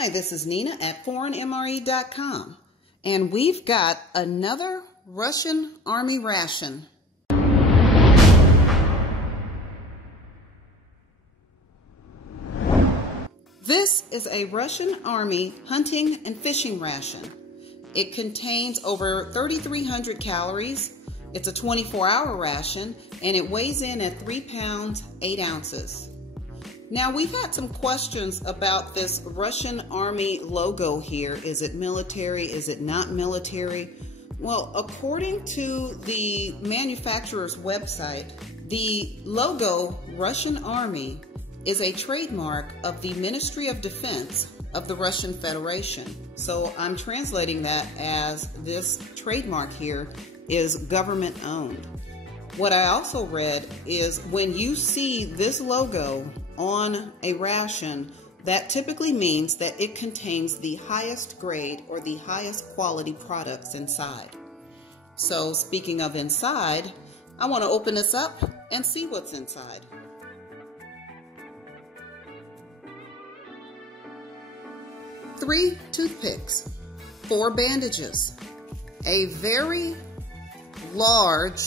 Hi, this is Nina at ForeignMRE.com, and we've got another Russian Army ration. This is a Russian Army hunting and fishing ration. It contains over 3,300 calories. It's a 24-hour ration, and it weighs in at 3 pounds, 8 ounces. Now, we've had some questions about this Russian Army logo here. Is it military? Is it not military? Well, according to the manufacturer's website, the logo Russian Army is a trademark of the Ministry of Defense of the Russian Federation. So I'm translating that as this trademark here is government owned. What I also read is when you see this logo on a ration, that typically means that it contains the highest grade or the highest quality products inside. So speaking of inside, I want to open this up and see what's inside. Three toothpicks, 4 bandages, a very large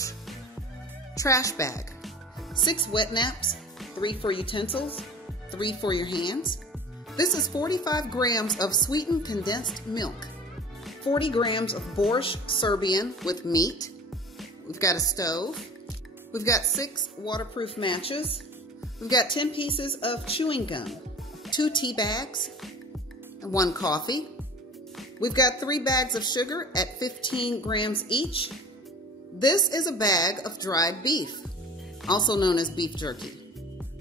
trash bag, 6 wet naps, 3 for utensils, 3 for your hands. This is 45 grams of sweetened condensed milk, 40 grams of borscht Serbian with meat. We've got a stove. We've got 6 waterproof matches. We've got 10 pieces of chewing gum, 2 tea bags, and 1 coffee. We've got 3 bags of sugar at 15 grams each. This is a bag of dried beef, also known as beef jerky.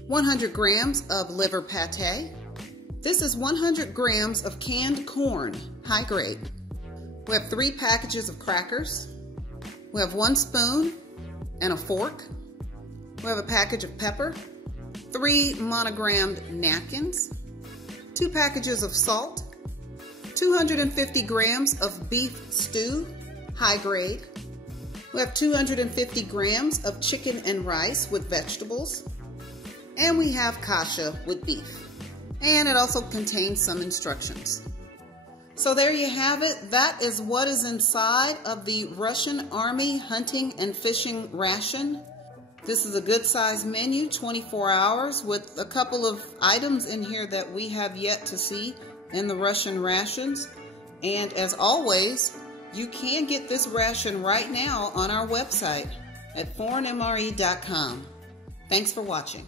100 grams of liver pate. This is 100 grams of canned corn, high grade. We have 3 packages of crackers. We have 1 spoon and a fork. We have a package of pepper, 3 monogrammed napkins, 2 packages of salt, 250 grams of beef stew, high grade. We have 250 grams of chicken and rice with vegetables. And we have kasha with beef. And it also contains some instructions. So there you have it. That is what is inside of the Russian Army hunting and fishing ration. This is a good size menu, 24 hours, with a couple of items in here that we have yet to see in the Russian rations. And as always, you can get this ration right now on our website at ForeignMRE.com. Thanks for watching.